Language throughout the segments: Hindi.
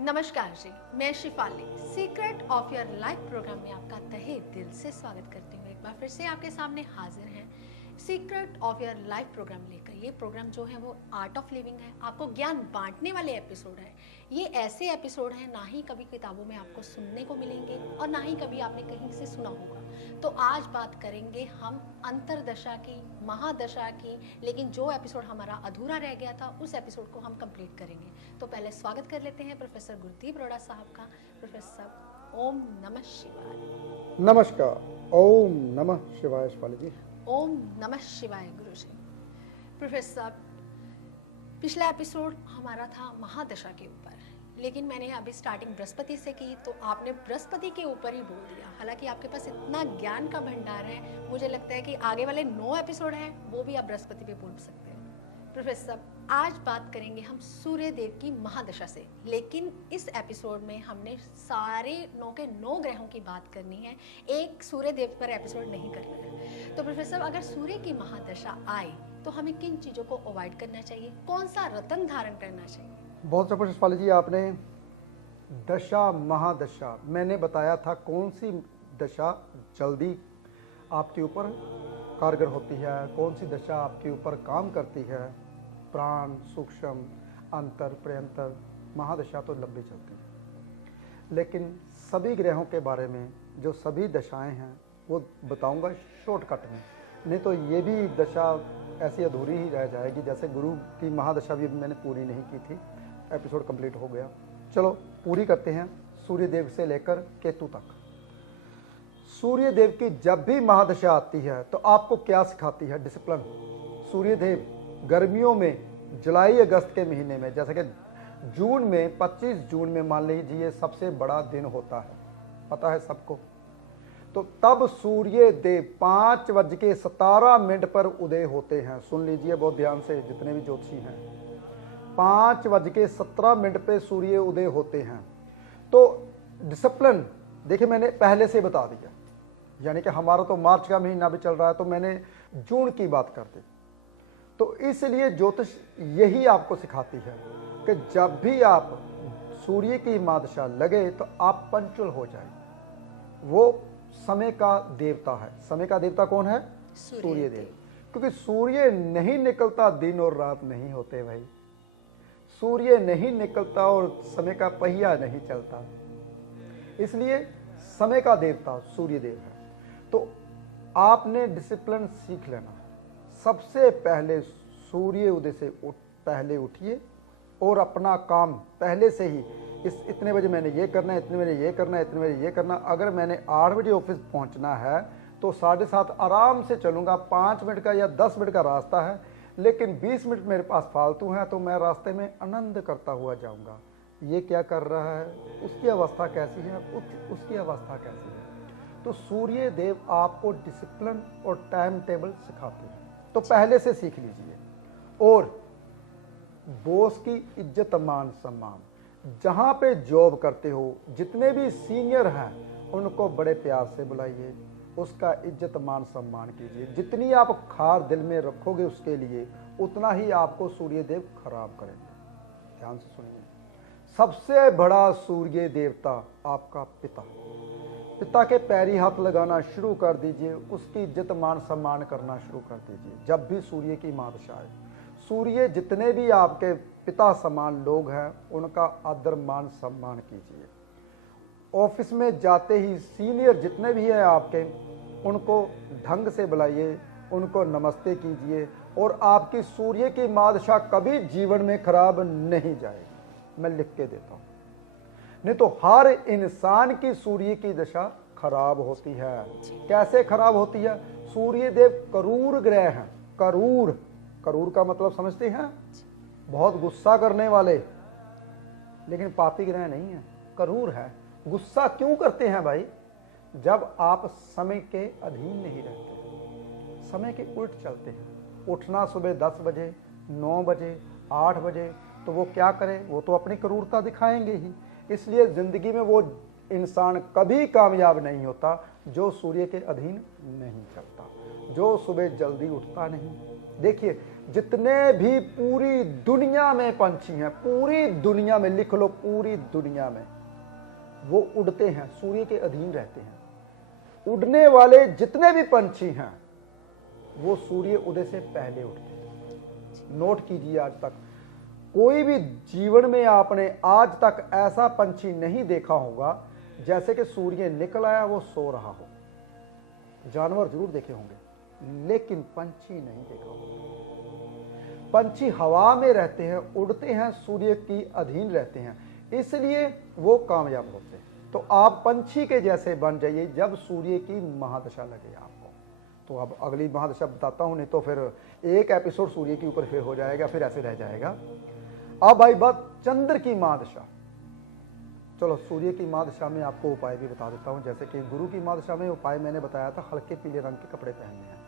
नमस्कार जी, मैं Shifali secret of your life programme में आपका तहे दिल से स्वागत करती हूँ। एक बार फिर से आपके सामने हाजिर हैं secret of your life programme लेकर। ये प्रोग्राम जो है वो आर्ट ऑफ लिविंग है, आपको ज्ञान बांटने वाले एपिसोड है। ये ऐसे एपिसोड हैं ना ही कभी किताबों में आपको सुनने को मिलेंगे और ना ही कभी आपने कहीं से सुना होगा। तो आज बात करेंगे हम अंतरदशा की, महादशा की, लेकिन जो एपिसोड हमारा अधूरा रह गया था उस एपिसोड को हम कंप्लीट करेंगे। तो पहले स्वागत कर लेते हैं प्रोफेसर गुरदीप रोड़ा साहब का। प्रोफेसर, ओम नमः शिवाय। नमस्कार। ओम नमः शिवाय। शिवाली जी, ओम नमः शिवाय गुरु जी। प्रोफेसर, पिछला एपिसोड हमारा था महादशा के ऊपर, लेकिन मैंने अभी स्टार्टिंग बृहस्पति से की तो आपने बृहस्पति के ऊपर ही बोल दिया। हालांकि आपके पास इतना ज्ञान का भंडार है, मुझे लगता है कि आगे वाले 9 एपिसोड हैं वो भी आप बृहस्पति पे बोल सकते हैं। प्रोफेसर, आज बात करेंगे हम सूर्य देव की महादशा से, लेकिन इस एपिसोड में हमने सारे 9 के 9 ग्रहों की बात करनी है, एक सूर्य देव पर एपिसोड नहीं करना है। तो प्रोफेसर, अगर सूर्य की महादशा आए तो हमें किन चीज़ों को अवॉइड करना चाहिए, कौन सा रत्न धारण करना चाहिए? बहुत सब शिवाली जी, आपने दशा महादशा मैंने बताया था कौन सी दशा जल्दी आपके ऊपर कारगर होती है, कौन सी दशा आपके ऊपर काम करती है। प्राण, सूक्ष्म, अंतर, प्रयंतर, महादशा तो लंबी चलती है, लेकिन सभी ग्रहों के बारे में जो सभी दशाएं हैं वो बताऊंगा शॉर्टकट में, नहीं तो ये भी दशा ऐसी अधूरी ही रह जाएगी। जैसे गुरु की महादशा भी मैंने पूरी नहीं की थी, एपिसोड कंप्लीट हो गया। चलो पूरी करते हैं। सूर्य देव से लेकर केतु तक। सूर्य देव की जब भी महादशा आती है तो आपको क्या सिखाती है? डिसिप्लिन। सूर्य देव गर्मियों में जुलाई अगस्त के महीने में, जैसे कि जून में 25 जून में मान लीजिए सबसे बड़ा दिन होता है, पता है सबको। तो तब सूर्य देव 5:17 पर उदय होते हैं। सुन लीजिए बहुत ध्यान से जितने भी ज्योतिषी हैं, 5:17 पे सूर्य उदय होते हैं। तो डिसिप्लिन देखिए मैंने पहले से बता दिया, यानी कि हमारा तो मार्च का महीना भी चल रहा है तो मैंने जून की बात कर दी। तो इसलिए ज्योतिष यही आपको सिखाती है कि जब भी आप सूर्य की महादशा लगे तो आप पंचुअल हो जाए। वो समय का देवता है। समय का देवता कौन है? सूर्य देव। क्योंकि सूर्य नहीं निकलता, दिन और रात नहीं होते भाई। सूर्य नहीं निकलता और समय का पहिया नहीं चलता, इसलिए समय का देवता सूर्य देव है। तो आपने डिसिप्लिन सीख लेना है। सबसे पहले सूर्य उदय से पहले उठिए और अपना काम पहले से ही, इस इतने बजे मैंने ये करना है, इतने बजे ये करना है, इतने बजे ये करना। अगर मैंने 8 बजे ऑफिस पहुंचना है तो 7:30 आराम से चलूंगा। 5 मिनट का या 10 मिनट का रास्ता है, लेकिन 20 मिनट मेरे पास फालतू हैं तो मैं रास्ते में आनंद करता हुआ जाऊंगा। ये क्या कर रहा है, उसकी अवस्था कैसी है, उसकी अवस्था कैसी है। तो सूर्य देव आपको डिसिप्लिन और टाइम टेबल सिखाते हैं, तो पहले से सीख लीजिए। और बॉस की इज्जत मान सम्मान, जहां पे जॉब करते हो जितने भी सीनियर हैं उनको बड़े प्यार से बुलाइए, उसका इज्जत मान सम्मान कीजिए। जितनी आप खार दिल में रखोगे उसके लिए, उतना ही आपको सूर्य देव खराब करेंगे। ध्यान से सुनिए। सबसे बड़ा सूर्य देवता आपका पिता। पिता के पैरी हाथ लगाना शुरू कर दीजिए, उसकी इज्जत मान सम्मान करना शुरू कर दीजिए। जब भी सूर्य की महादशा आए, सूर्य जितने भी आपके पिता समान लोग हैं उनका आदर मान सम्मान कीजिए। ऑफिस में जाते ही सीनियर जितने भी हैं आपके, उनको ढंग से बुलाइए, उनको नमस्ते कीजिए। और आपकी सूर्य की महादशा कभी जीवन में खराब नहीं जाएगी, मैं लिख के देता हूँ। नहीं तो हर इंसान की सूर्य की दशा खराब होती है। कैसे खराब होती है? सूर्य देव करूर ग्रह हैं। करूर, करूर का मतलब समझते हैं? बहुत गुस्सा करने वाले, लेकिन पापी ग्रह नहीं है, करूर है। गुस्सा क्यों करते हैं भाई? जब आप समय के अधीन नहीं रहते, समय के उल्ट चलते हैं। उठना सुबह 10 बजे, 9 बजे, 8 बजे, तो वो क्या करें? वो तो अपनी क्रूरता दिखाएंगे ही। इसलिए जिंदगी में वो इंसान कभी कामयाब नहीं होता जो सूर्य के अधीन नहीं चलता, जो सुबह जल्दी उठता नहीं। देखिए जितने भी पूरी दुनिया में पंछी हैं, पूरी दुनिया में, लिख लो पूरी दुनिया में, वो उड़ते हैं, सूर्य के अधीन रहते हैं। उड़ने वाले जितने भी पंछी हैं वो सूर्य उदय से पहले उठते हैं। नोट कीजिए, आज तक कोई भी जीवन में आपने आज तक ऐसा पंछी नहीं देखा होगा जैसे कि सूर्य निकल आया वो सो रहा हो। जानवर जरूर देखे होंगे लेकिन पंछी नहीं देखा होगा। पंछी हवा में रहते हैं, उड़ते हैं, सूर्य की अधीन रहते हैं, इसलिए वो कामयाब होते हैं। तो आप पंछी के जैसे बन जाइए जब सूर्य की महादशा लगे आपको। तो अब अगली महादशा बताता हूं, नहीं तो फिर एक एपिसोड सूर्य के ऊपर फिर हो जाएगा, फिर ऐसे रह जाएगा। अब आई बात चंद्र की महादशा। चलो सूर्य की महादशा में आपको उपाय भी बता देता हूं। जैसे कि गुरु की महादशा में उपाय मैंने बताया था, हल्के पीले रंग के कपड़े पहनने हैं।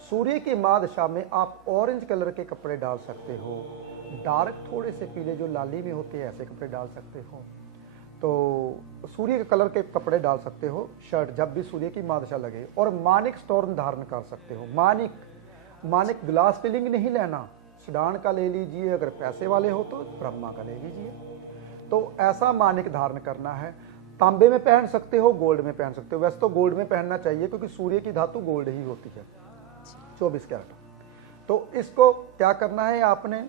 सूर्य की महादशा में आप ऑरेंज कलर के कपड़े डाल सकते हो, डार्क थोड़े से पीले जो लाली में होते हैं ऐसे कपड़े डाल सकते हो। तो सूर्य के कलर के कपड़े डाल सकते हो, शर्ट, जब भी सूर्य की महादशा लगे। और मानिक स्टोन धारण कर सकते हो। मानिक ग्लास फिलिंग नहीं लेना, सिडान का ले लीजिए, अगर पैसे वाले हो तो ब्रह्मा का ले लीजिए। तो ऐसा मानिक धारण करना है। तांबे में पहन सकते हो, गोल्ड में पहन सकते हो। वैसे तो गोल्ड में पहनना चाहिए क्योंकि सूर्य की धातु गोल्ड ही होती है, 24 कैरेट। तो इसको क्या करना है, आपने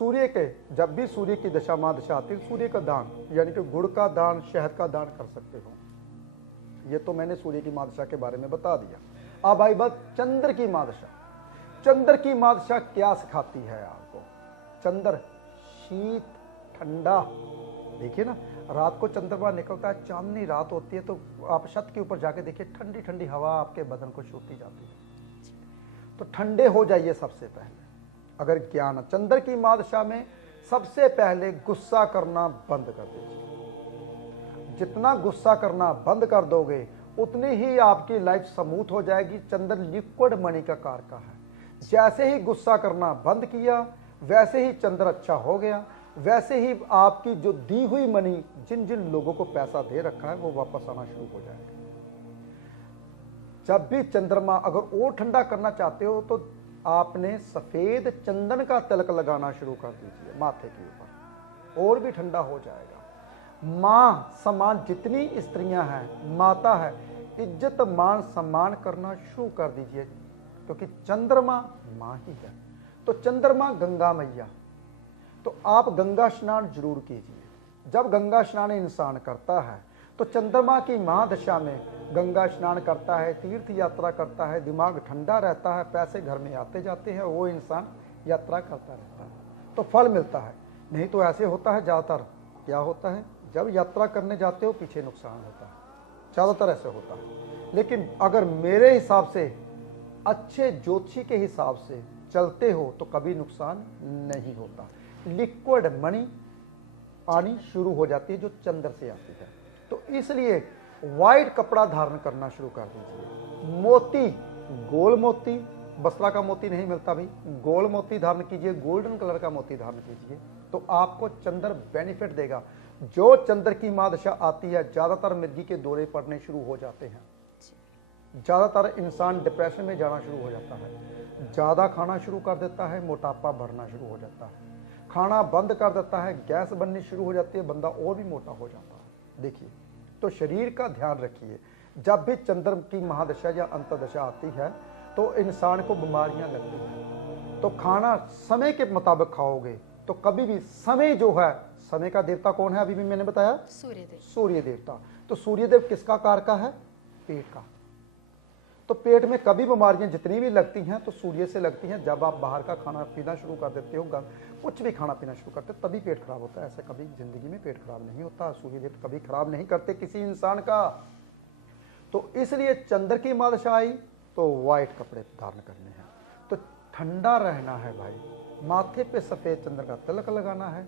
सूर्य के, जब भी सूर्य की दशा महादशा आती है, सूर्य का दान यानी कि गुड़ का दान, शहद का दान कर सकते हो। ये तो मैंने सूर्य की महादशा के बारे में बता दिया। अब आई बात चंद्र की महादशा। चंद्र की महादशा क्या सिखाती है आपको? चंद्र शीत ठंडा। देखिए ना, रात को चंद्रमा निकलता है, चांदनी रात होती है, तो आप छत के ऊपर जाके देखिए, ठंडी ठंडी हवा आपके बदन को छूती जाती है। तो ठंडे हो जाइए सबसे पहले। अगर ज्ञान, चंद्र की महादशा में सबसे पहले गुस्सा करना बंद कर दीजिए। जितना गुस्सा करना बंद कर दोगे उतनी ही आपकी लाइफ स्मूथ हो जाएगी। चंद्र लिक्विड मनी का कारक है। जैसे ही गुस्सा करना बंद किया वैसे ही चंद्र अच्छा हो गया, वैसे ही आपकी जो दी हुई मनी, जिन जिन लोगों को पैसा दे रखा है, वो वापस आना शुरू हो जाएगा। जब भी चंद्रमा, अगर और ठंडा करना चाहते हो तो आपने सफेद चंदन का तिलक लगाना शुरू कर दीजिए माथे के ऊपर, और भी ठंडा हो जाएगा। मां सम्मान, जितनी स्त्रियां हैं, माता है, इज्जत मान सम्मान करना शुरू कर दीजिए क्योंकि चंद्रमा मां ही है। तो चंद्रमा गंगा मैया, तो आप गंगा स्नान जरूर कीजिए। जब गंगा स्नान इंसान करता है तो चंद्रमा की महादशा में गंगा स्नान करता है, तीर्थ यात्रा करता है, दिमाग ठंडा रहता है, पैसे घर में आते जाते हैं, वो इंसान यात्रा करता रहता है तो फल मिलता है। नहीं तो ऐसे होता है, ज़्यादातर क्या होता है, जब यात्रा करने जाते हो पीछे नुकसान होता है, ज़्यादातर ऐसे होता है। लेकिन अगर मेरे हिसाब से, अच्छे ज्योतिषी के हिसाब से चलते हो तो कभी नुकसान नहीं होता। लिक्विड मनी आनी शुरू हो जाती है जो चंद्र से आती है। तो इसलिए व्हाइट कपड़ा धारण करना शुरू कर दीजिए। मोती, गोल मोती, बसरा का मोती नहीं मिलता भाई, गोल मोती धारण कीजिए, गोल्डन कलर का मोती धारण कीजिए, तो आपको चंद्र बेनिफिट देगा। जो चंद्र की महादशा आती है, ज्यादातर मिर्गी के दौरे पड़ने शुरू हो जाते हैं, ज्यादातर इंसान डिप्रेशन में जाना शुरू हो जाता है, ज्यादा खाना शुरू कर देता है, मोटापा बढ़ना शुरू हो जाता है, खाना बंद कर देता है, गैस बननी शुरू हो जाती है, बंदा और भी मोटा हो जाता है। देखिए, तो शरीर का ध्यान रखिए। जब भी चंद्र की महादशा या अंतर्दशा आती है तो इंसान को बीमारियां लगती हैं। तो खाना समय के मुताबिक खाओगे तो कभी भी, समय जो है, समय का देवता कौन है, अभी भी मैंने बताया, सूर्यदेव। सूर्य देवता। तो सूर्यदेव किसका कारक है? पेट का। तो पेट में कभी बीमारियां जितनी भी लगती हैं तो सूर्य से लगती हैं। जब आप बाहर का खाना पीना शुरू कर देते हो, कुछ भी खाना पीना शुरू करते हो, तभी पेट खराब होता है। ऐसे कभी जिंदगी में पेट खराब नहीं होता। सूर्यदेव कभी खराब नहीं करते किसी इंसान का। तो इसलिए चंद्र की महादशा आई तो व्हाइट कपड़े धारण करने हैं, तो ठंडा रहना है भाई। माथे पे सफेद चंद्र का तिलक लगाना है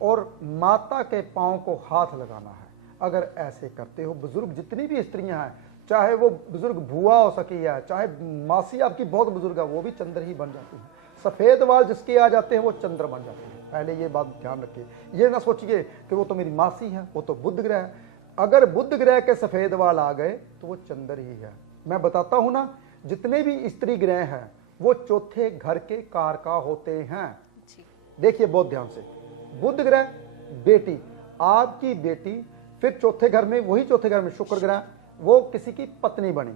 और माता के पांव को हाथ लगाना है। अगर ऐसे करते हो, बुजुर्ग जितनी भी स्त्रियां हैं, चाहे वो बुजुर्ग भुआ हो सकी है, चाहे मासी आपकी बहुत बुजुर्ग है, वो भी चंद्र ही बन जाती है। सफेद बाल जिसके आ जाते हैं वो चंद्र बन जाते हैं। पहले ये बात ध्यान रखिए। ये ना सोचिए कि वो तो मेरी मासी है, वो तो बुध ग्रह है। अगर बुध ग्रह के सफेद बाल आ गए तो वो चंद्र ही है। मैं बताता हूं ना, जितने भी स्त्री ग्रह हैं वो चौथे घर के कारका होते हैं। जी। देखिए बहुत ध्यान से, बुध ग्रह बेटी, आपकी बेटी, फिर चौथे घर में, वही चौथे घर में शुक्र ग्रह, वो किसी की पत्नी बनी,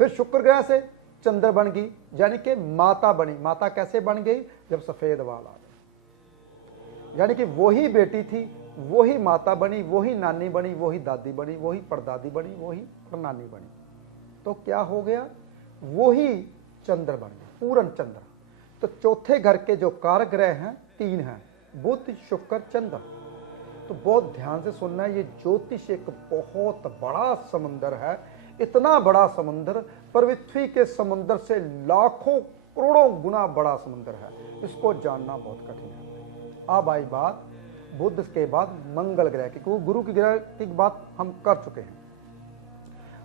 फिर शुक्र ग्रह से चंद्र बन गई, यानी कि माता बनी। माता कैसे बन गई? जब सफेद बाल आ गए, यानी कि वही बेटी थी, वही माता बनी, वही नानी बनी, वही दादी बनी, वही परदादी बनी, वही परनानी बनी। तो क्या हो गया? वही चंद्र बन गया, पूर्ण चंद्र। तो चौथे घर के जो कारक ग्रह हैं 3 हैं, बुध शुक्र चंद्र। तो बहुत ध्यान से सुनना है, ये ज्योतिष एक बहुत बड़ा समुंदर है, इतना बड़ा समुंदर, पृथ्वी के समुंदर से लाखों करोड़ों गुना बड़ा समुंदर है, इसको जानना बहुत कठिन है। अब आई बात बुध के बाद मंगल ग्रह की, क्योंकि गुरु की ग्रह की बात हम कर चुके हैं।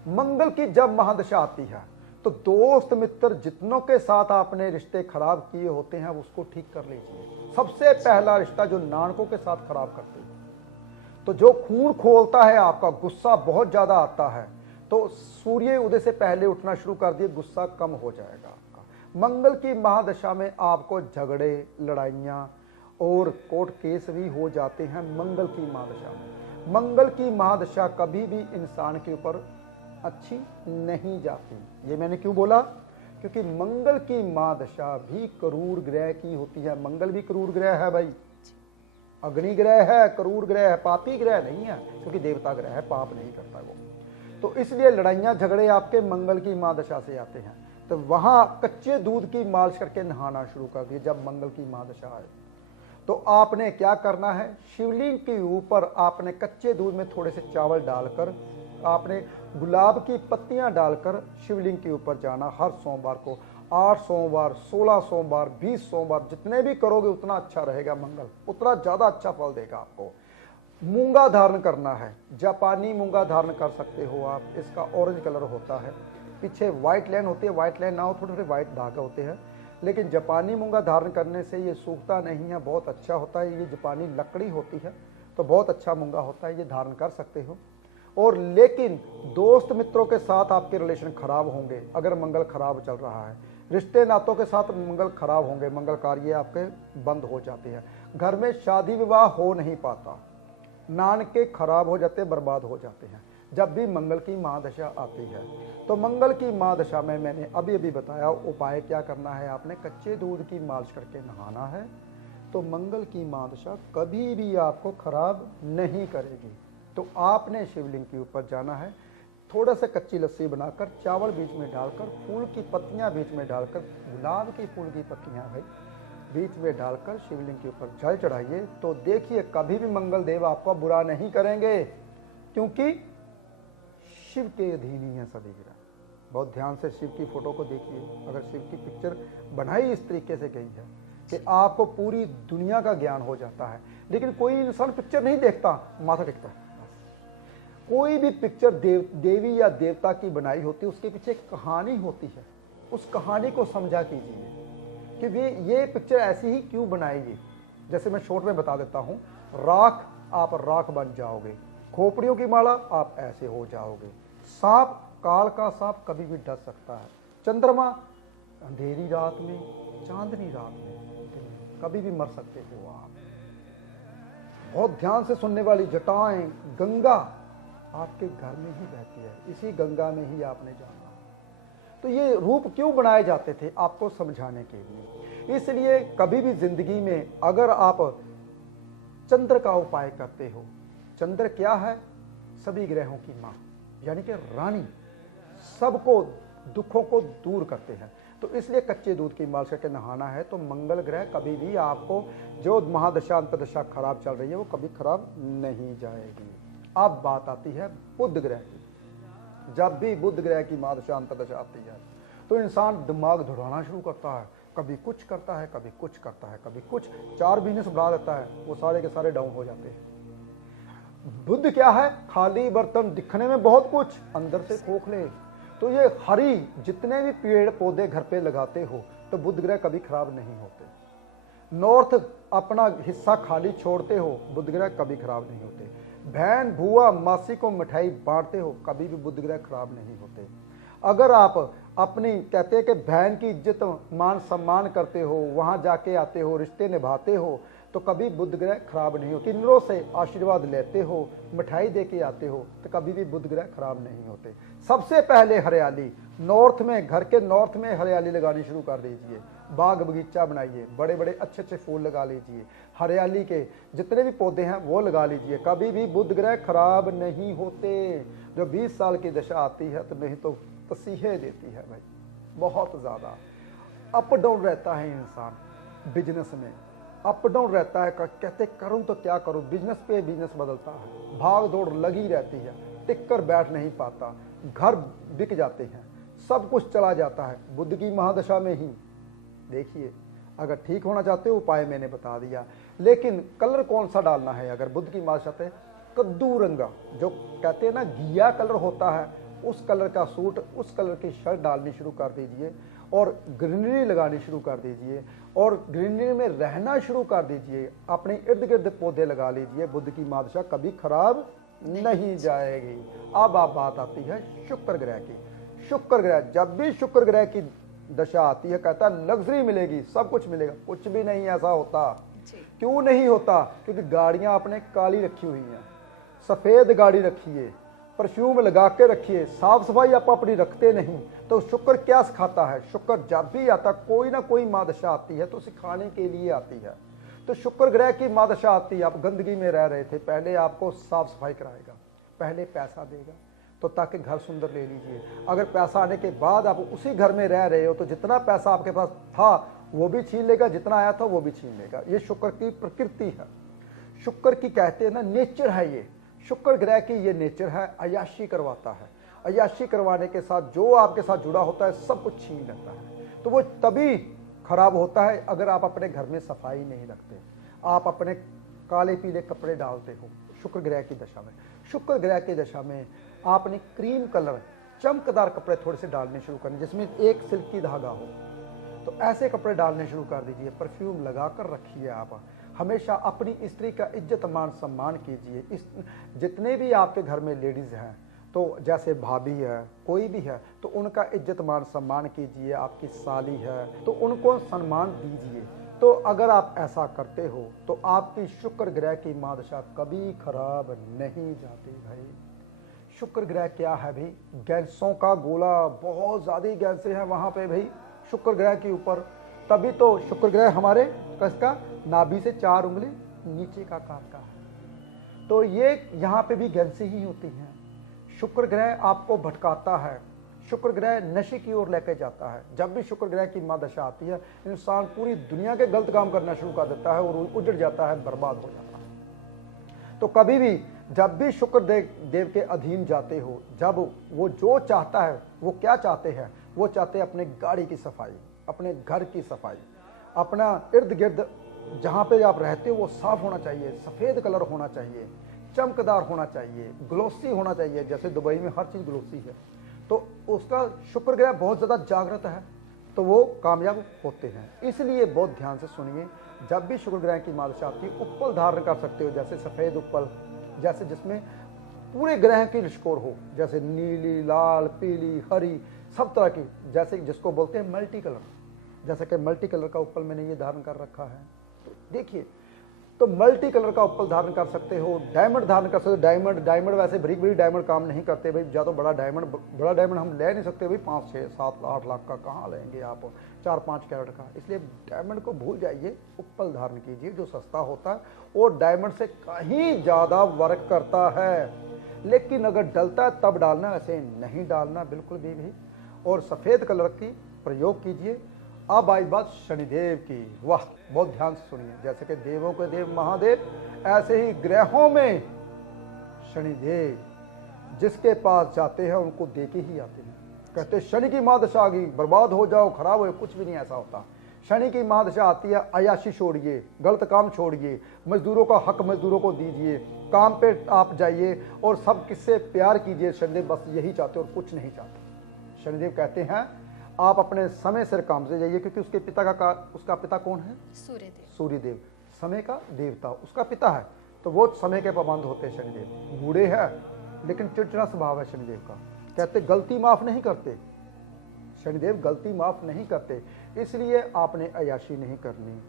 मंगल की जब महादशा आती है तो दोस्त मित्र जितनों के साथ आपने रिश्ते खराब किए होते हैं उसको ठीक कर लीजिए। सबसे पहला रिश्ता जो नानकों के साथ खराब करते हैं, तो जो खून खोलता है, आपका गुस्सा बहुत ज्यादा आता है, तो सूर्य उदय से पहले उठना शुरू कर दिए, गुस्सा कम हो जाएगा आपका। मंगल की महादशा में आपको झगड़े, लड़ाइयाँ और कोर्ट केस भी हो जाते हैं मंगल की महादशा में। मंगल की महादशा कभी भी इंसान के ऊपर अच्छी नहीं जाती। ये मैंने क्यों बोला? क्योंकि मंगल की महादशा भी क्रूर ग्रह की होती है। मंगल भी क्रूर ग्रह है भाई, अग्नि ग्रह है, क्रूर ग्रह है, पापी ग्रह नहीं है, क्योंकि देवता ग्रह है, पाप नहीं करता वो। तो इसलिए लड़ाइयाँ झगड़े आपके मंगल की महादशा से आते हैं। तो वहां कच्चे दूध की मालिश करके नहाना शुरू कर दिए जब मंगल की महादशा आए। तो आपने क्या करना है? शिवलिंग के ऊपर आपने कच्चे दूध में थोड़े से चावल डालकर, आपने गुलाब की पत्तियां डालकर शिवलिंग के ऊपर जाना हर सोमवार को। 8 सोमवार, 16 सोमवार, 20 सोमवार, जितने भी करोगे उतना अच्छा रहेगा, मंगल उतना ज्यादा अच्छा फल देगा आपको। मूंगा धारण करना है, जापानी मूंगा धारण कर सकते हो आप, इसका ऑरेंज कलर होता है, पीछे व्हाइट लाइन होती है, व्हाइट लाइन ना हो थोड़े थोड़े व्हाइट धागे होते हैं, लेकिन जापानी मूंगा धारण करने से ये सूखता नहीं है, बहुत अच्छा होता है। ये जापानी लकड़ी होती है तो बहुत अच्छा मूंगा होता है, ये धारण कर सकते हो। और लेकिन दोस्त मित्रों के साथ आपके रिलेशन खराब होंगे अगर मंगल खराब चल रहा है, रिश्ते नातों के साथ मंगल खराब होंगे, मंगल कार्य आपके बंद हो जाते हैं, घर में शादी विवाह हो नहीं पाता, नानके खराब हो जाते, बर्बाद हो जाते हैं जब भी मंगल की महादशा आती है। तो मंगल की महादशा में मैंने अभी अभी बताया उपाय क्या करना है, आपने कच्चे दूध की मालिश करके नहाना है, तो मंगल की महादशा कभी भी आपको खराब नहीं करेगी। तो आपने शिवलिंग के ऊपर जाना है, थोड़ा सा कच्ची लस्सी बनाकर चावल बीच में डालकर, फूल की पत्तियां बीच में डालकर, गुलाब की फूल की पत्तियां भाई बीच में डालकर शिवलिंग के ऊपर जल चढ़ाइए। तो देखिए कभी भी मंगल देव आपका बुरा नहीं करेंगे, क्योंकि शिव के अधीन ही है सभी ग्रह। बहुत ध्यान से शिव की फोटो को देखिए, अगर शिव की पिक्चर बनाई इस तरीके से गई है कि आपको पूरी दुनिया का ज्ञान हो जाता है। लेकिन कोई इंसान पिक्चर नहीं देखता, माथा टेकता है। कोई भी पिक्चर देवी या देवता की बनाई होती है, उसके पीछे एक कहानी होती है, उस कहानी को समझा कीजिए कि ये पिक्चर ऐसी ही क्यों बनाई गई। जैसे मैं शॉर्ट में बता देता हूँ, राख आप राख बन जाओगे, खोपड़ियों की माला आप ऐसे हो जाओगे, सांप काल का सांप कभी भी डस सकता है, चंद्रमा अंधेरी रात में, चांदनी रात में कभी भी मर सकते हो आप। बहुत ध्यान से सुनने वाली जटाएं, गंगा आपके घर में ही बहती है, इसी गंगा में ही आपने जाना। तो ये रूप क्यों बनाए जाते थे? आपको समझाने के लिए। इसलिए कभी भी जिंदगी में अगर आप चंद्र का उपाय करते हो, चंद्र क्या है? सभी ग्रहों की मां, यानी कि रानी, सबको दुखों को दूर करते हैं। तो इसलिए कच्चे दूध की मालिश करके नहाना है। तो मंगल ग्रह कभी भी आपको, जो महादशा अंतदशा खराब चल रही है, वो कभी खराब नहीं जाएगी। अब बात आती है बुध ग्रह की। जब भी बुध ग्रह की महादशा अंतदशा आती है तो इंसान दिमाग दौड़ाना शुरू करता है, कभी कुछ करता है, कभी कुछ करता है, कभी कुछ, 4 बिजनेस बढ़ा देता है, वो सारे के सारे डाउन हो जाते हैं। बुध क्या है? खाली बर्तन, दिखने में बहुत कुछ, अंदर से खोखले। तो ये हरी जितने भी पेड़ पौधे घर पे लगाते हो तो बुध ग्रह कभी खराब नहीं होते। नॉर्थ अपना हिस्सा खाली छोड़ते हो, बुध ग्रह कभी खराब नहीं होते। बहन बुआ मासी को मिठाई बांटते हो, कभी भी बुध ग्रह खराब नहीं होते। अगर आप अपनी कहते हैं कि बहन की इज्जत मान सम्मान करते हो, वहाँ जाके आते हो, रिश्ते निभाते हो, तो कभी बुध ग्रह खराब नहीं होते। किन्नरों से आशीर्वाद लेते हो, मिठाई दे के आते हो, तो कभी भी बुध ग्रह खराब नहीं होते। सबसे पहले हरियाली, नॉर्थ में, घर के नॉर्थ में हरियाली लगानी शुरू कर दीजिए। बाग बगीचा बनाइए, बड़े बड़े अच्छे अच्छे फूल लगा लीजिए, हरियाली के जितने भी पौधे हैं वो लगा लीजिए। कभी भी बुध ग्रह खराब नहीं होते। जो 20 साल की दशा आती है तो नहीं तो तसीहे देती है भाई, बहुत ज़्यादा अप डाउन रहता है इंसान। बिजनेस में अप डाउन रहता है, कहते करूं तो क्या करूं, बिजनेस पे बिजनेस बदलता है, भाग दौड़ लगी रहती है, टिक कर बैठ नहीं पाता, घर बिक जाते हैं, सब कुछ चला जाता है बुध की महादशा में ही। देखिए, अगर ठीक होना चाहते हो उपाय मैंने बता दिया, लेकिन कलर कौन सा डालना है अगर बुध की महादशा पे? कद्दू रंगा, जो कहते हैं ना घिया कलर होता है, उस कलर का सूट, उस कलर की शर्ट डालनी शुरू कर दीजिए और ग्रीनरी लगानी शुरू कर दीजिए और ग्रीनरी में रहना शुरू कर दीजिए। अपने इर्द गिर्द पौधे लगा लीजिए, बुध की महादशा कभी खराब नहीं जाएगी। अब आप बात आती है शुक्र ग्रह की। शुक्र ग्रह, जब भी शुक्र ग्रह की दशा आती है, कहता है लग्जरी मिलेगी, सब कुछ मिलेगा। कुछ भी नहीं ऐसा होता। क्यों नहीं होता? क्योंकि गाड़ियां आपने काली रखी हुई हैं, सफेद गाड़ी रखिए, परफ्यूम लगा के रखिए, साफ सफाई आप अपनी रखते नहीं। तो शुक्र क्या सिखाता है? शुक्र जब भी आता, कोई ना कोई महादशा आती है तो सिखाने के लिए आती है। तो शुक्र ग्रह की महादशा आती है, आप गंदगी में रह रहे थे, पहले आपको साफ सफाई कराएगा, पहले पैसा देगा तो ताकि घर सुंदर ले लीजिए। अगर पैसा आने के बाद आप उसी घर में रह रहे हो तो जितना पैसा आपके पास था वो भी छीन लेगा, जितना आया था वो भी छीन लेगा। ये शुक्र की प्रकृति है, शुक्र की कहते हैं ना नेचर है। ये शुक्र ग्रह की ये नेचर है, अय्याशी करवाता है। अय्याशी करवाने के साथ जो आपके साथ जुड़ा होता है सब कुछ छीन लेता है। तो वो तभी खराब होता है अगर आप अपने घर में सफाई नहीं रखते, आप अपने काले पीले कपड़े डालते हो। शुक्र ग्रह की दशा में, शुक्र ग्रह की दशा में आपने क्रीम कलर, चमकदार कपड़े थोड़े से डालने शुरू करने, जिसमें एक सिल्की धागा हो, तो ऐसे कपड़े डालने शुरू कर दीजिए। परफ्यूम लगा कर रखिए। आप हमेशा अपनी स्त्री का इज्जत मान सम्मान कीजिए। इस जितने भी आपके घर में लेडीज़ हैं, तो जैसे भाभी है, कोई भी है, तो उनका इज्जत मान सम्मान कीजिए। आपकी साली है तो उनको सम्मान दीजिए। तो अगर आप ऐसा करते हो तो आपकी शुक्र ग्रह की महादशा कभी खराब नहीं जाती भाई। शुक्र ग्रह क्या है भाई? गैंसों का गोला, बहुत ज़्यादा गैंसे हैं वहाँ पे भाई शुक्र ग्रह के ऊपर। तभी तो शुक्र ग्रह हमारे कसका नाभि से 4 उंगली नीचे का काट का है। तो ये यहाँ पे भी गैंसे ही होती हैं। शुक्र ग्रह आपको भटकाता है, शुक्र ग्रह नशे की ओर लेके जाता है। जब भी शुक्र ग्रह की महादशा आती है, इंसान पूरी दुनिया के गलत काम करना शुरू कर देता है और उजड़ जाता है, बर्बाद हो जाता है। तो कभी भी जब भी शुक्र देव के अधीन जाते हो, जब वो जो चाहता है, वो क्या चाहते हैं? वो चाहते हैं अपने गाड़ी की सफाई, अपने घर की सफाई, अपना इर्द गिर्द जहाँ पे आप रहते हो वो साफ होना चाहिए, सफ़ेद कलर होना चाहिए, चमकदार होना चाहिए, ग्लोसी होना चाहिए। जैसे दुबई में हर चीज़ ग्लोसी है, तो उसका शुक्र ग्रह बहुत ज़्यादा जागृत है, तो वो कामयाब होते हैं। इसलिए बहुत ध्यान से सुनिए, जब भी शुक्र ग्रह की महादशा आती है, उप्पल धारण कर सकते हो, जैसे सफ़ेद उप्पल, जैसे जिसमें पूरे ग्रह की लिशकोर हो, जैसे नीली, लाल, पीली, हरी, सब तरह की, जैसे जिसको बोलते हैं मल्टी कलर। जैसे कि मल्टी कलर का उप्पल मैंने ये धारण कर रखा है, तो देखिए, तो मल्टी कलर का उप्पल धारण कर सकते हो। डायमंड धारण कर सकते हो। डायमंड वैसे बरीक बरीक डायमंड काम नहीं करते भाई, ज़्यादा बड़ा डायमंड हम ले नहीं सकते भाई, 5, 6, 7, 8 लाख का कहाँ लेंगे आप, 4-5 कैरेट का। इसलिए डायमंड को भूल जाइए, उप्पल धारण कीजिए जो सस्ता होता है और डायमंड से कहीं ज़्यादा वर्क करता है। लेकिन अगर डलता है तब डालना, ऐसे नहीं डालना बिल्कुल भी। और सफ़ेद कलर की प्रयोग कीजिए। अब आई बात शनिदेव की। वाह, बहुत ध्यान से सुनिए। जैसे कि देवों के देव महादेव, ऐसे ही ग्रहों में शनिदेव जिसके पास जाते हैं उनको दे के ही आते हैं। कहते शनि की महादशा आ गई, बर्बाद हो जाओ, खराब हो, कुछ भी नहीं ऐसा होता। शनि की महादशा आती है, अय्याशी छोड़िए, गलत काम छोड़िए, मजदूरों का हक मजदूरों को दीजिए, काम पे आप जाइए और सब किससे प्यार कीजिए। शनिदेव बस यही चाहते और कुछ नहीं चाहते। शनिदेव कहते हैं आप अपने समय से काम से जाइए, क्योंकि उसके पिता का उसका पिता कौन है? सूर्यदेव। सूर्यदेव समय का देवता उसका पिता है, तो वो समय के पाबंद होते हैं। शनिदेव बूढ़े हैं लेकिन चिड़चिड़ा स्वभाव है शनिदेव का। कहते गलती माफ नहीं करते। शनिदेव गलती माफ नहीं करते। इसलिए आपने अय्याशी नहीं करनी,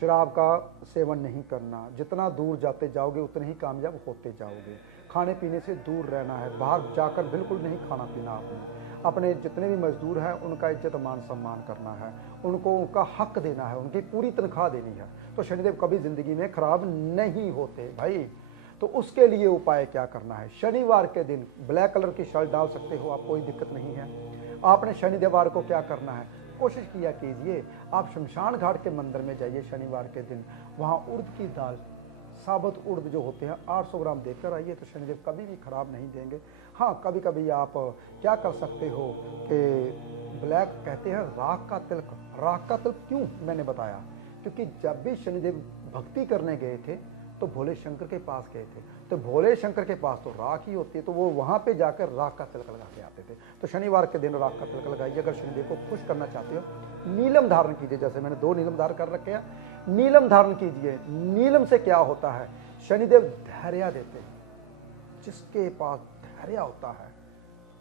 शराब का सेवन नहीं करना, जितना दूर जाते जाओगे उतने ही कामयाब होते जाओगे। खाने पीने से दूर रहना है, बाहर जाकर बिल्कुल नहीं खाना पीना आपने। अपने जितने भी मजदूर हैं उनका इज्जत मान सम्मान करना है, उनको उनका हक देना है, उनकी पूरी तनख्वाह देनी है। तो शनिदेव कभी जिंदगी में खराब नहीं होते भाई। तो उसके लिए उपाय क्या करना है, शनिवार के दिन ब्लैक कलर की शर्ट डाल सकते हो आप, कोई दिक्कत नहीं है। आपने शनिदेव को क्या करना है, कोशिश किया कीजिए आप शमशान घाट के मंदिर में जाइए शनिवार के दिन, वहाँ उड़द की दाल, साबुत उड़द जो होते हैं 800 ग्राम देकर आइए, तो शनिदेव कभी भी खराब नहीं देंगे। हाँ, कभी कभी आप क्या कर सकते हो कि ब्लैक कहते हैं राख का तिलक। राख का तिलक क्यों मैंने बताया, क्योंकि जब भी शनिदेव भक्ति करने गए थे तो भोले शंकर के पास गए थे, तो भोले शंकर के पास तो राख ही होती है, तो वो वहां पे जाकर राख का तिलक लगा के आते थे। तो शनिवार के दिन राख का तिलक लगाइए। अगर शनिदेव को खुश करना चाहते हो, नीलम धारण कीजिए, जैसे मैंने 2 नीलम धारण कर रखे हैं, नीलम धारण कीजिए। नीलम से क्या होता है, शनिदेव धैर्य देते हैं, जिसके पास धैर्य होता है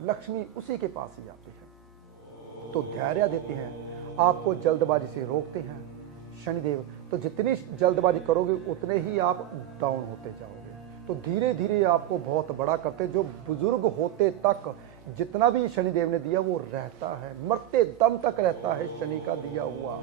लक्ष्मी उसी के पास ही आती है। तो धैर्य देते हैं, आपको जल्दबाजी से रोकते हैं शनिदेव। तो जितनी जल्दबाजी करोगे उतने ही आप डाउन होते जाओगे। तो धीरे धीरे आपको बहुत बड़ा करते, जो बुजुर्ग होते तक जितना भी शनिदेव ने दिया वो रहता है, मरते दम तक रहता है शनि का दिया हुआ।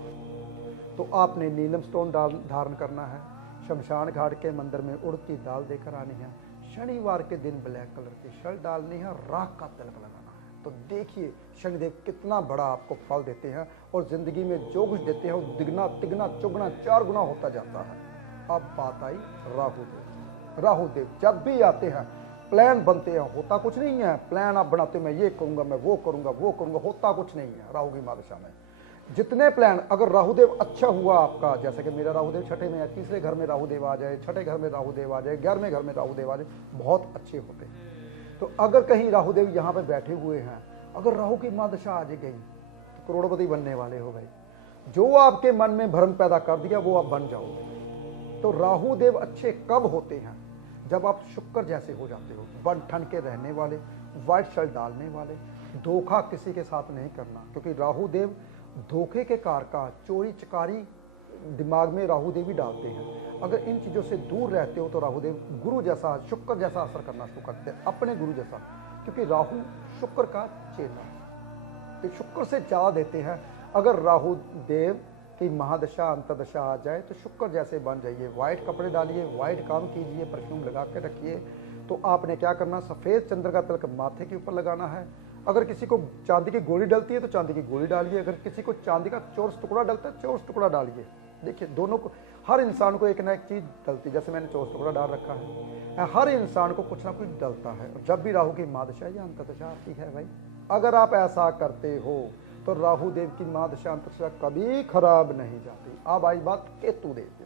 तो आपने नीलम स्टोन धारण करना है, शमशान घाट के मंदिर में उड़द की दाल देकर आनी है, शनिवार के दिन ब्लैक कलर की शर्ट डालनी है, राख का तिलक लगाना है। तो देखिए शनिदेव कितना बड़ा आपको फल देते हैं, और जिंदगी में जो कुछ देते हैं वो दिगना तिगना चौगुना 4 गुना होता जाता है। अब बात आई राहुदेव। राहुदेव जब भी आते हैं प्लान बनते हैं, होता कुछ नहीं है। प्लान आप बनाते हो, मैं ये करूंगा, मैं वो करूंगा, वो करूंगा, होता कुछ नहीं है राहु की महादशा में। जितने प्लान, अगर राहुदेव अच्छा हुआ आपका, जैसे कि मेरा राहुदेव छठे में है, तीसरे घर में राहुदेव आ जाए, छठे घर में राहुदेव आ जाए, 11वें घर में राहुदेव आ जाए, बहुत अच्छे होते हैं। तो अगर कहीं राहुदेव यहाँ पे बैठे हुए हैं, अगर राहु की महादशा आ गई तो करोड़पति बनने वाले हो भाई। जो आपके मन में भ्रम पैदा कर दिया वो आप बन जाओगे। तो राहुदेव अच्छे कब होते हैं, जब आप शुक्र जैसे हो जाते हो, बन ठन के रहने वाले, व्हाइट शर्ट डालने वाले, धोखा किसी के साथ नहीं करना, क्योंकि राहुदेव धोखे के कारका, चोरी चकारी दिमाग में राहुदेव ही डालते हैं। अगर इन चीज़ों से दूर रहते हो तो राहुदेव गुरु जैसा, शुक्र जैसा असर करना शुरू करते हैं, अपने गुरु जैसा, क्योंकि राहु शुक्र का चेला है, तो शुक्र से ज़्यादा देते हैं। अगर राहुदेव की महादशा अंतदशा आ जाए तो शुक्र जैसे बन जाइए। व्हाइट कपड़े डालिए, व्हाइट काम कीजिए, परफ्यूम लगा के रखिए। तो आपने क्या करना, सफ़ेद चंद्र का तिलक माथे के ऊपर लगाना है। अगर किसी को चांदी की गोली डलती है तो चांदी की गोली डालिए, अगर किसी को चांदी का चौरस टुकड़ा डलता है चौरस टुकड़ा डालिए। देखिए दोनों को, हर इंसान को एक ना एक चीज़ डलती है, जैसे मैंने चौरस टुकड़ा डाल रखा है। हर इंसान को कुछ ना कुछ डलता है, और जब भी राहु की महादशा या अंतदशा आती है भाई, अगर आप ऐसा करते हो तो राहु देव की महादशा अंतदशा कभी खराब नहीं जाती। अब आई बात केतु देव की।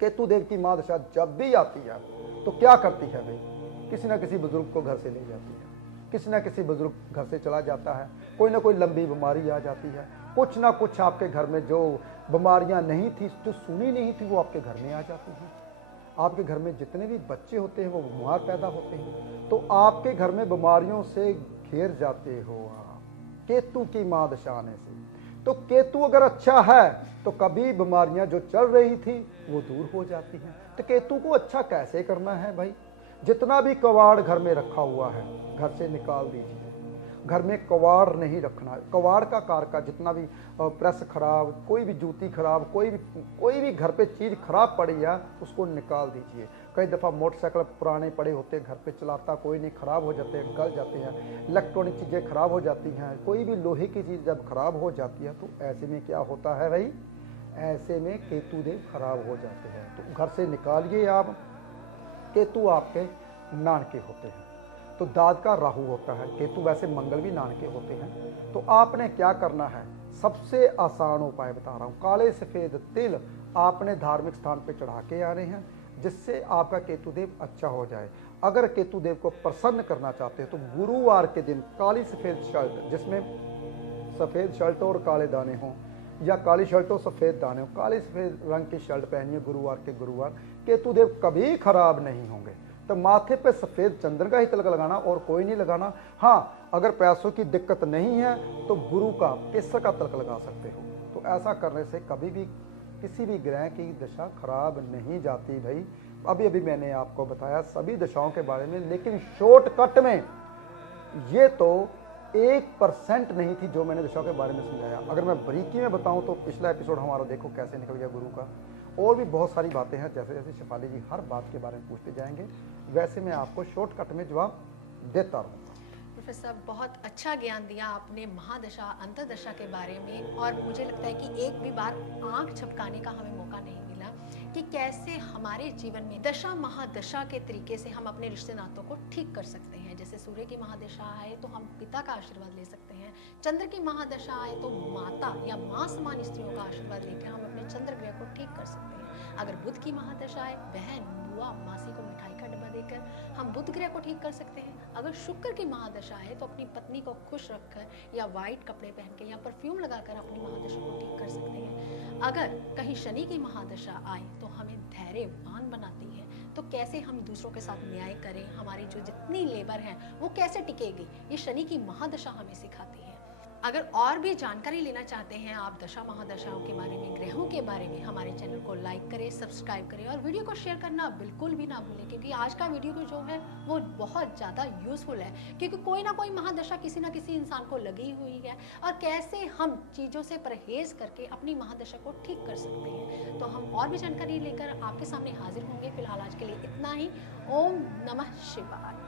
केतु देव की महादशा जब भी आती है तो क्या करती है भाई, किसी ना किसी बुजुर्ग को घर से ले जाती है, किसी ना किसी बुजुर्ग घर से चला जाता है, कोई ना कोई लंबी बीमारी आ जाती है, कुछ ना कुछ आपके घर में जो बीमारियां नहीं थी, जो सुनी नहीं थी, वो आपके घर में आ जाती हैं। आपके घर में जितने भी बच्चे होते हैं वो बीमार पैदा होते हैं, तो आपके घर में बीमारियों से घिर जाते हो आप केतु की महादशा आने से। तो केतु अगर अच्छा है तो कभी बीमारियां जो चल रही थी वो दूर हो जाती हैं। तो केतु को अच्छा कैसे करना है भाई, जितना भी कवाड़ घर में रखा हुआ है घर से निकाल दीजिए। घर में कवाड़ नहीं रखना है। कवाड़ का कारका जितना भी प्रेस खराब, कोई भी जूती खराब, कोई भी घर पे चीज़ खराब पड़ी है उसको निकाल दीजिए। कई दफ़ा मोटरसाइकिल पुराने पड़े होते हैं, घर पे चलाता कोई नहीं, ख़राब हो जाते हैं, गल जाते हैं, इलेक्ट्रॉनिक चीज़ें खराब हो जाती हैं, कोई भी लोहे की चीज़ जब खराब हो जाती है तो ऐसे में क्या होता है भाई, ऐसे में केतु देव खराब हो जाते हैं। तो घर से निकालिए आप। केतु आपके नानके होते हैं, तो दाद का राहु होता है। केतु वैसे मंगल भी नानके होते हैं। तो आपने क्या करना है, सबसे आसान उपाय बता रहा हूँ, काले सफ़ेद तिल आपने धार्मिक स्थान पे चढ़ा के आने हैं, जिससे आपका केतुदेव अच्छा हो जाए। अगर केतुदेव को प्रसन्न करना चाहते हैं तो गुरुवार के दिन काली सफ़ेद शर्ट, जिसमें सफ़ेद शर्ट और काले दाने हों, या काली शर्ट और सफ़ेद दाने हों, काली सफ़ेद रंग की शर्ट पहनिए गुरुवार के गुरुवार, केतुदेव कभी खराब नहीं होंगे। तो माथे पे सफ़ेद चंदन का ही तिलक लगाना और कोई नहीं लगाना। हाँ, अगर पैसों की दिक्कत नहीं है तो गुरु का केसर का तिलक लगा सकते हो। तो ऐसा करने से कभी भी किसी भी ग्रह की दशा खराब नहीं जाती भाई। अभी अभी मैंने आपको बताया सभी दशाओं के बारे में, लेकिन शॉर्टकट में ये तो 1% नहीं थी जो मैंने दशाओं के बारे में समझाया। अगर मैं बारीकी में बताऊं तो पिछला एपिसोड हमारा देखो कैसे निकल गया गुरु का। और भी बहुत सारी बातें हैं, जैसे जैसे शेफाली जी हर बात के बारे में पूछते जाएंगे वैसे मैं आपको शॉर्टकट में जवाब देता रहूँगा। प्रोफेसर बहुत अच्छा ज्ञान दिया आपने महादशा अंतर्दशा के बारे में, और मुझे लगता है कि एक भी बार आंख झपकाने का हमें मौका नहीं मिला कि कैसे हमारे जीवन में दशा महादशा के तरीके से हम अपने रिश्ते नातों को ठीक कर सकते हैं। जैसे सूर्य की महादशा आए तो हम पिता का आशीर्वाद ले सकते हैं, चंद्र की महादशा आए तो माता या माँ समान स्त्रियों का आशीर्वाद लेकर हम अपने चंद्र ग्रह को ठीक कर सकते हैं। अगर बुध की महादशा आए, बहन बुआ मासी को मिठाई का डब्बा देकर हम बुध ग्रह को ठीक कर सकते हैं। अगर शुक्र की महादशा है तो अपनी पत्नी को खुश रखकर या वाइट कपड़े पहन के या परफ्यूम लगाकर अपनी महादशा को ठीक कर सकते हैं। अगर कहीं शनि की महादशा आए तो हमें धैर्यवान बनाती है, तो कैसे हम दूसरों के साथ न्याय करें, हमारी जो जितनी लेबर है वो कैसे टिकेगी, ये शनि की महादशा हमें सिखाती है। अगर और भी जानकारी लेना चाहते हैं आप दशा महादशाओं के बारे में, ग्रहों के बारे में, हमारे चैनल को लाइक करें, सब्सक्राइब करें और वीडियो को शेयर करना बिल्कुल भी ना भूलें, क्योंकि आज का वीडियो जो है वो बहुत ज़्यादा यूज़फुल है, क्योंकि कोई ना कोई महादशा किसी ना किसी इंसान को लगी हुई है और कैसे हम चीज़ों से परहेज करके अपनी महादशा को ठीक कर सकते हैं। तो हम और भी जानकारी लेकर आपके सामने हाजिर होंगे। फिलहाल आज के लिए इतना ही। ओम नमः शिवाय।